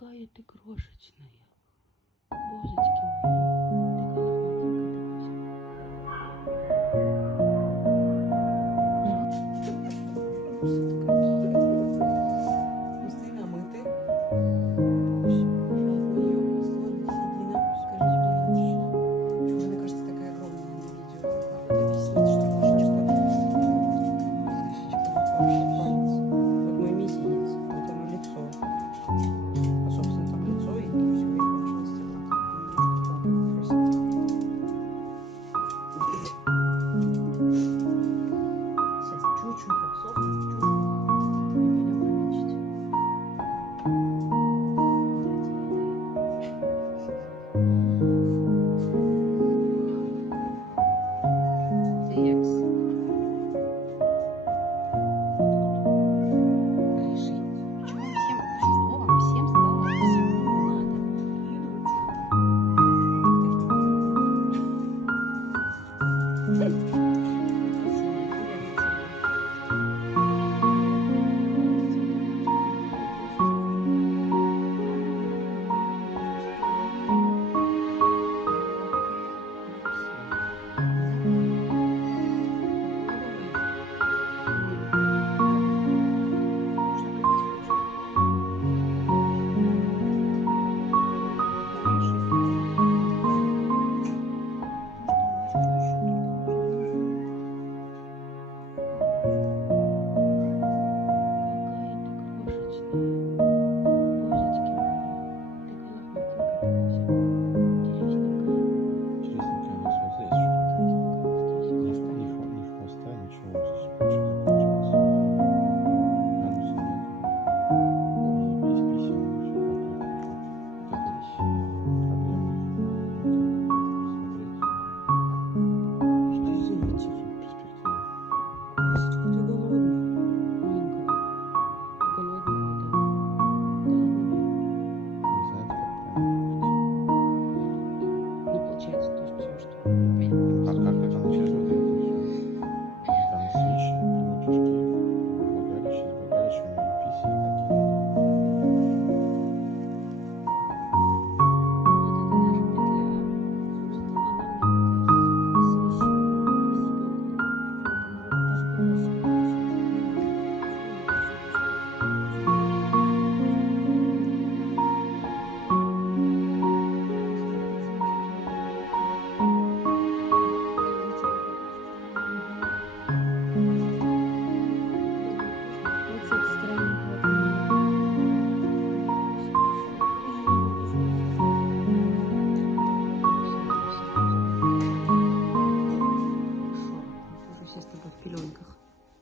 Какая ты крошечная. Божечки мои. Такая маленькая. Усы намыты. Почему она кажется такая огромная на видео? Как это объяснить, что кошечка? Палец. Вот мой мизинец. Вот оно лицо. А собственно там лицо и все, и кончилась цена. Сейчас чуть-чуть подсохнет, чуть-чуть. И пойдем помечить. Текс. Решить. Почему всем, что вам всем стало всего не надо?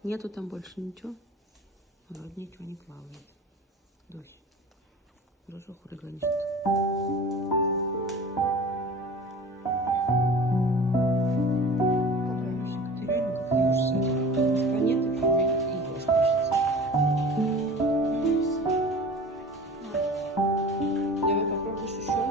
Нету там больше ничего? Вроде ничего не плавает. Дождь. Хорошо, хулиганит. Ты реально как еж с этой планеты, что мне как еж кажется. Давай попробуешь еще.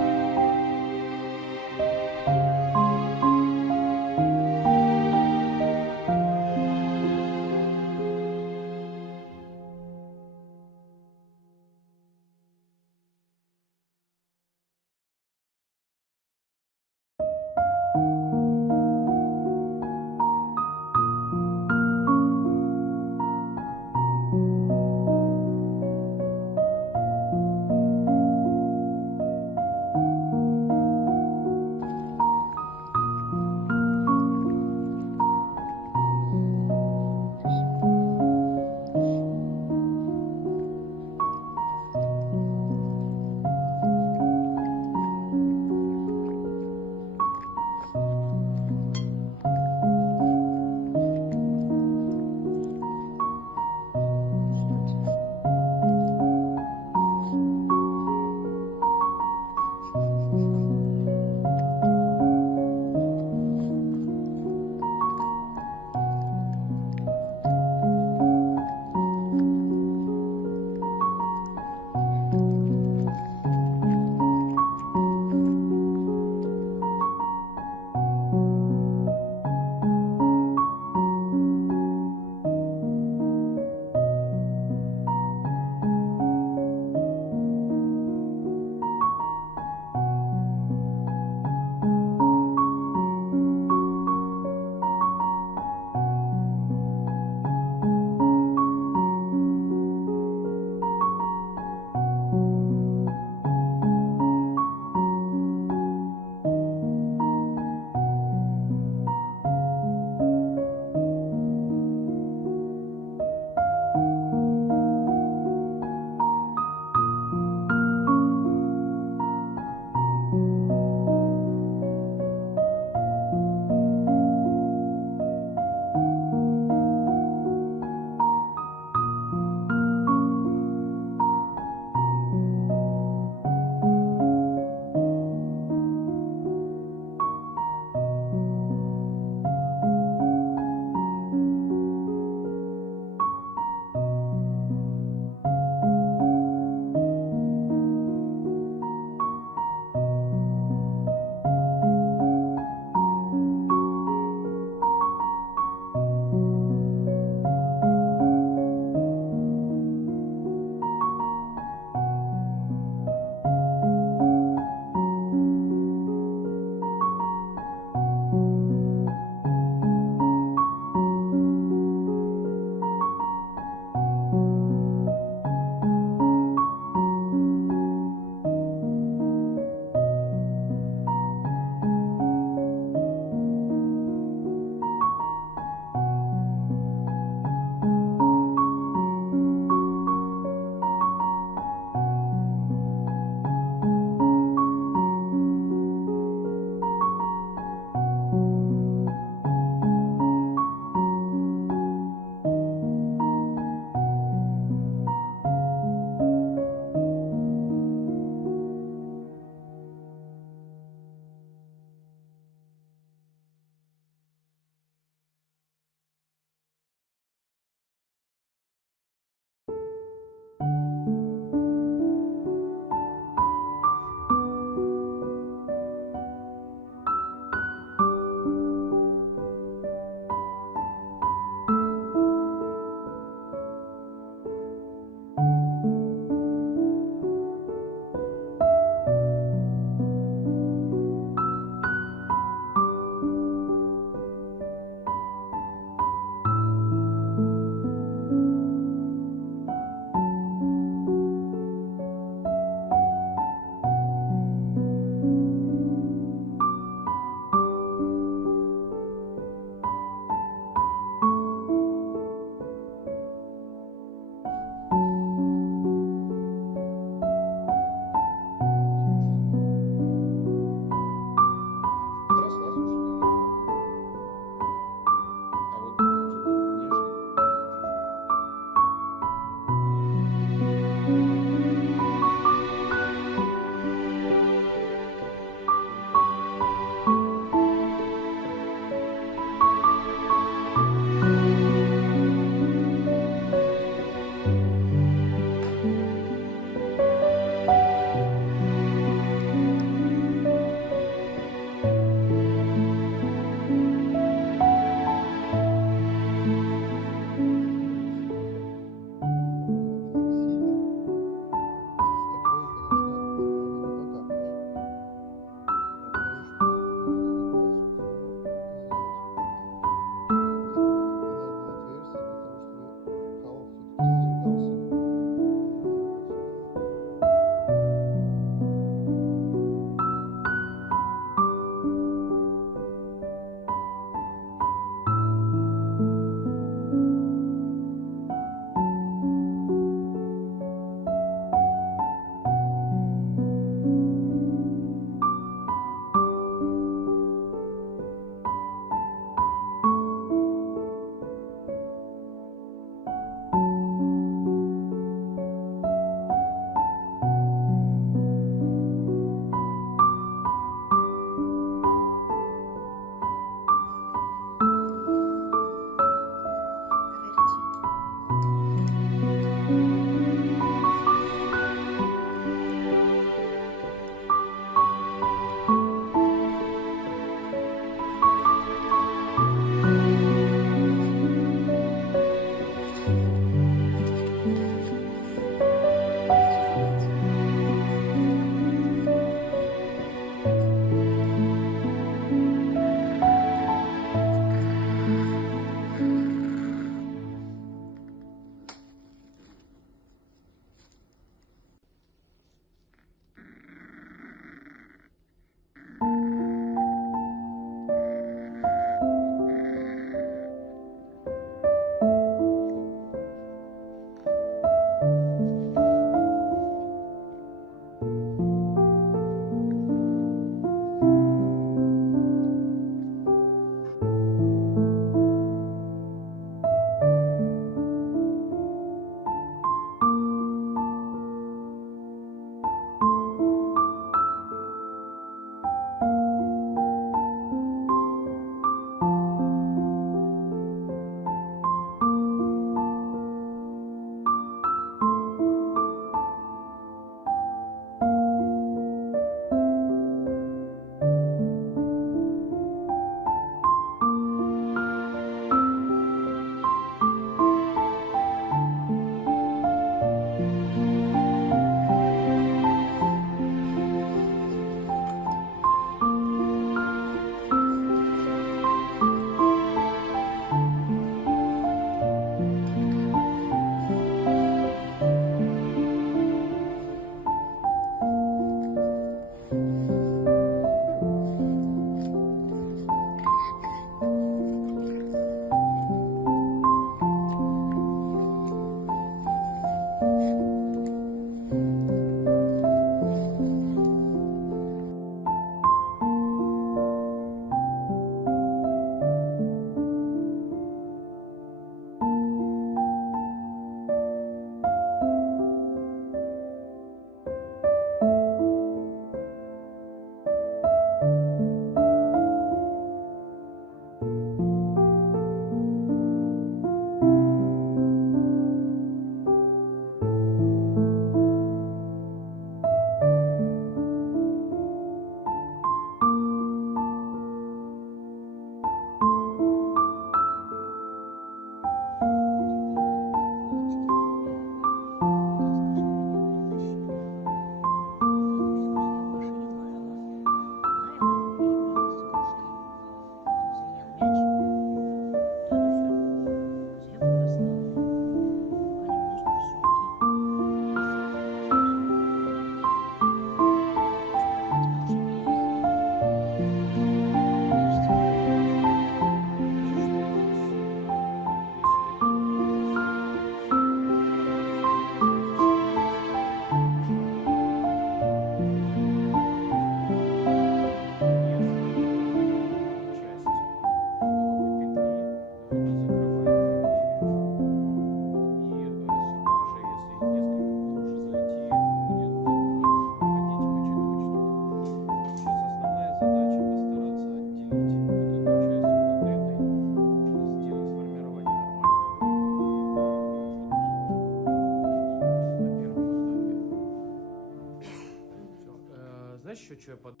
Знаешь, еще что я подумал?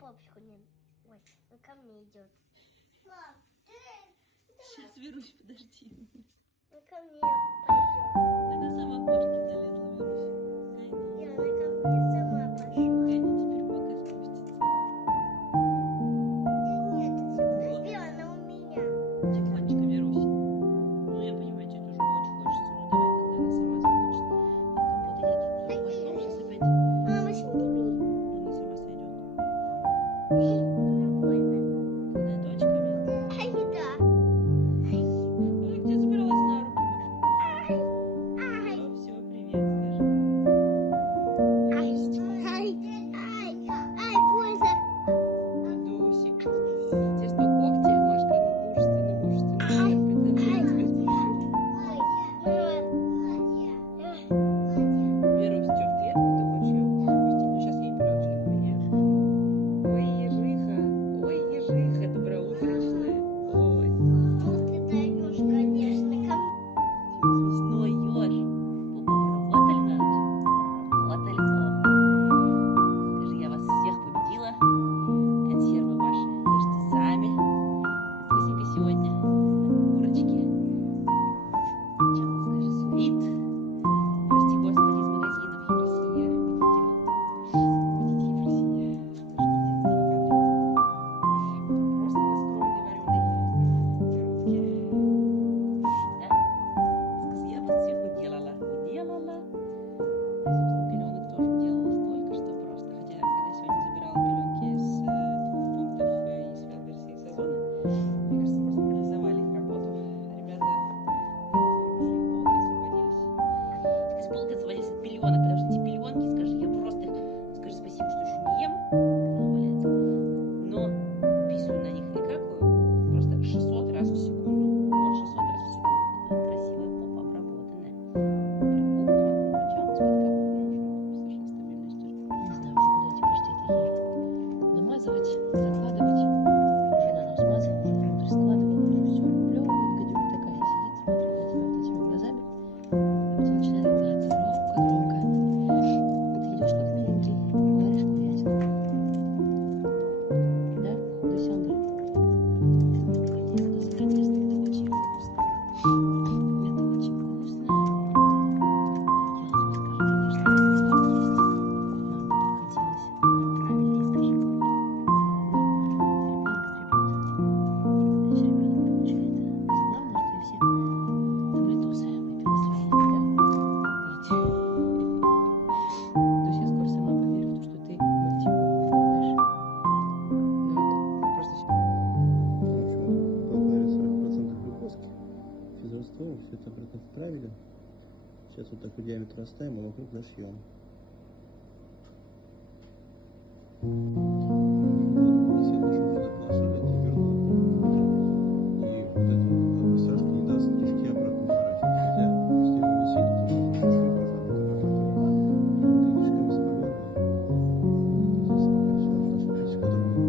Попочку не... Ой, он ко мне идет. Сейчас Верусь, подожди. Он ко мне пойдет. Она сама в башки залезла, Верусь. И она ко мне сама пошла. Гайди теперь пока спустится. Да нет, подожди, она у меня. Тихонечко, Верусь. Ну, я понимаю, тебе тоже очень хочется. Ну, давай тогда она сама захочет. Так, компот, иди отсюда. Ой, сейчас опять. Мама, сними. Она сама сойдет. Мне больно. Когда дочками. Ай, да. Ой, где забралась на руки, Маша? Ай, Все, привет, скажи. ай, ай, ай, ай, больно. Дусик. Тебе что, когти? Машка мужественно Ай, терпит. Да, ай. я тебя спущу. Верусь, что, в клетку ты хочешь ее спустить? Ну, сейчас ей пеленочки поменяю. Ой, ежиха. Ой, ежиха. Доброутренная. Ой. Ну, ты даешь, конечно, ко мне. Смешной еж. Работали на ночь? Работали плохо. Скажи, я вас всех победила. Консервы ваши ешьте сами. Вкусненько сегодня. На курочке. Че, скажи, суит. Прости, Господи, из магазинов Евросия. Видите, Евросия. Просто на скромной вареной грудке. Да? Сказ, я вас пеленок, потому что эти пеленки, скажи, я просто их, скажи спасибо, что еще не ем, когда валяется, но писаю на них и какаю просто 600 раз в секунду. Вот 600 раз в секунду. Это вот красивая попа обработанная. Припухла, намочалась, подкапывала, совершенно стабильная история. Не знаю уже, куда эти паштеты ели. Намазывать, закладывать. Уже на нос смазала, уже внутрь складывала, уже все. Плевывает, гадюка такая сидит, смотрит на тебя вот этими глазами. А потом начинает ругаться громко. Ты идешь как миленький, говоришь курятину. Да, Дусяндра? Это интересно, это очень вкусно. Это очень вкусно. Девочка, скажи, конечно, что есть. Мама так хотелось. Правильно, скажи. Значит, ребенок получает. Главное, что я все таблетусы выпила свои, да? Дуся скоро сама поверит в то, что ты мультипол, понимаешь? Ну, просто Говорю, 40% глюкозки, физраствор, все это обратно вправили. Сейчас вот такой диаметр оставим, а вокруг зашьем. Вот, если душу сюда положили, это вернул. И вот эта массажка не даст кишки обратно наращивать. Хотя, если его не сильно, то можно чуть-чуть пожалуйста. Ты кишками спокойно. Здесь наша кишка какая девочка, какая.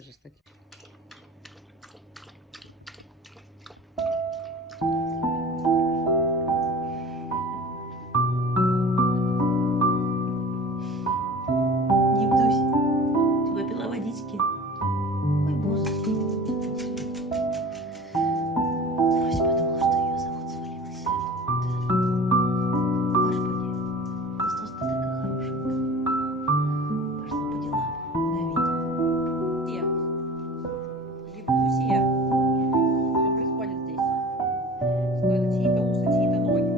скажи, с таким. Евдусь, ты попила водички? Ой, боже. Вроде подумала, что ее зовут свалилась. Господи, да что ж ты такая хорошенькая? Пошла по делам. Давид. Евдусия. Что происходит здесь? Что это чьи-то уши, чьи-то ноги?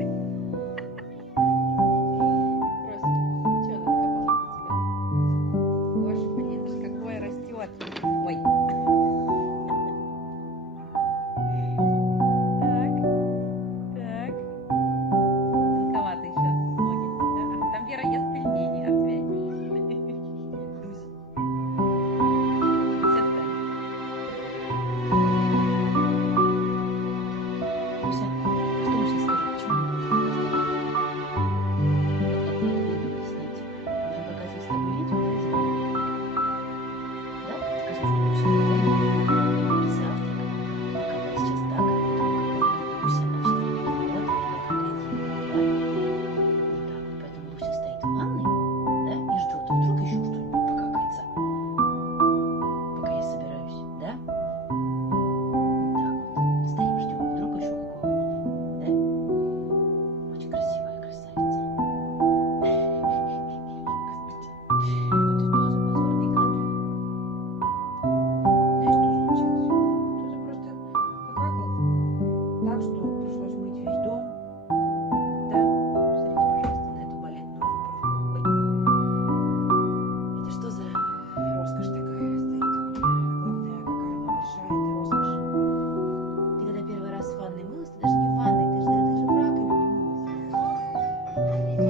Просто, что она докопалась до тебя? Господи, это ж какое растет. Ой. Так, так. Тонковато еще ноги. Да? Ага, там Вера ест пельмени, отвянь. Сядь, Муся, что мы сейчас скажем? Почему мы будем объяснять? Будем показывать с тобой видео, да, да? Скажи, что мы все нормально. Завтрак. Пока мы сейчас так, Люся, значит, вот, крокодил, да? Вот так вот. Поэтому Люся стоит в ванной, да, и ждет. Вдруг еще что-нибудь покакается. Пока я собираюсь, да? Так вот. Стоим, ждем. Вдруг еще какого-нибудь, да? Очень красивая красавица. Вот это тоже позорный кадр. Знаешь, что случилось? Кто-то просто покакал так, что пришлось мыть весь дом. Да, посмотрите, пожалуйста, на эту балетную выправку. Ой. Это что за роскошь такая стоит у меня? Главное, какая она большая, это роскошь. Ты когда первый раз в ванной мылась, ты даже не в ванной, ты же в раковине мылась. Просто что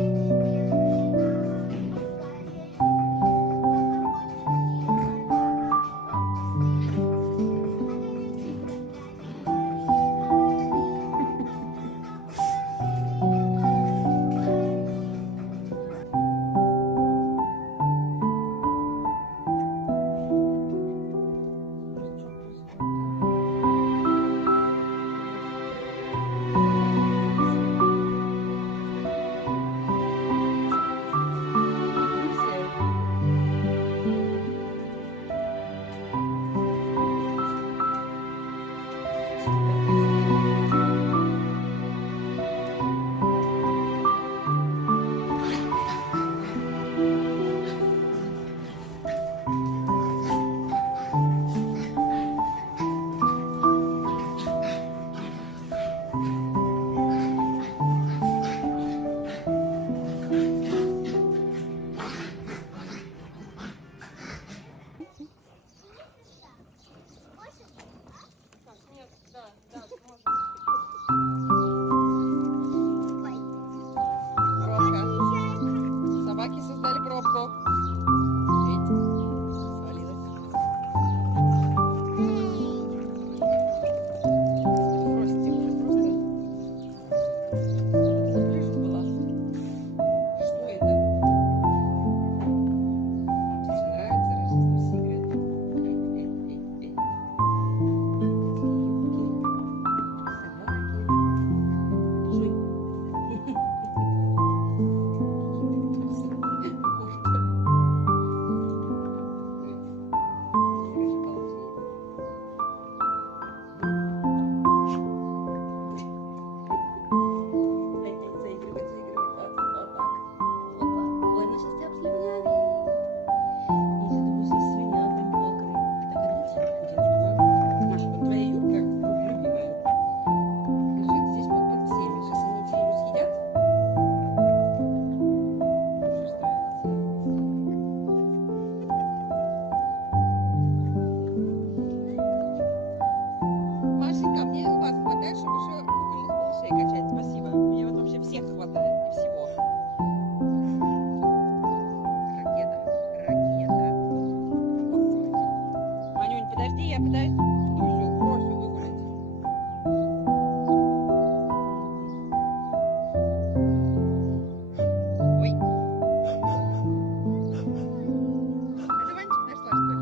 происходит? Пробка. Собаки создали пробку. Видите? Свалилась. Бросьте уже просто. Вот это плюшка была. Что это? Тебе же нравится рождественский играть? Эй, эй, эй, эй. Собаки. Жуй. Ой, ну сейчас тебя обслюнявит. И ты думаешь, что слюнявый, мокрый. Так, а где детку? Маша, вот твоя юбка любимая. Лежит здесь под всеми. Сейчас они тебе ее съедят. Что это? Машенька, мне вас хватает, чтобы еще кукольных малышей качать. Спасибо. Мне вот вообще всех хватает и всего. Ракета. Ракета. Господи. Манюнь, подожди, я пытаюсь Дусю, Просю выгулять. Ой. Это Ванечка нашла, что ли?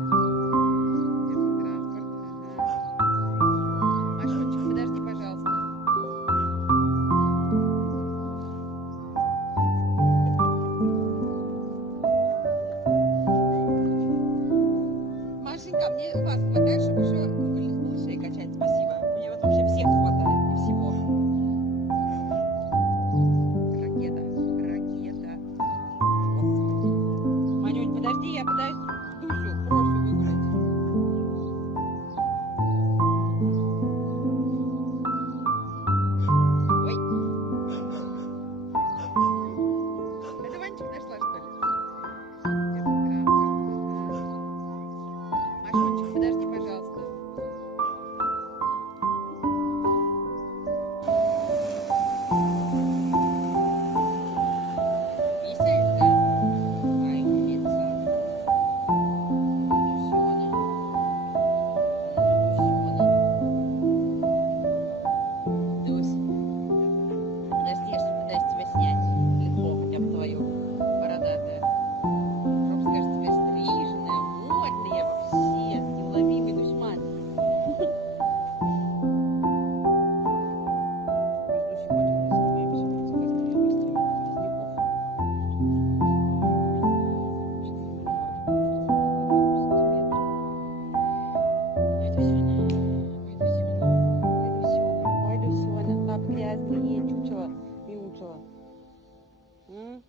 Вайду Сьоня, так грязні, чучело, мяучело. М?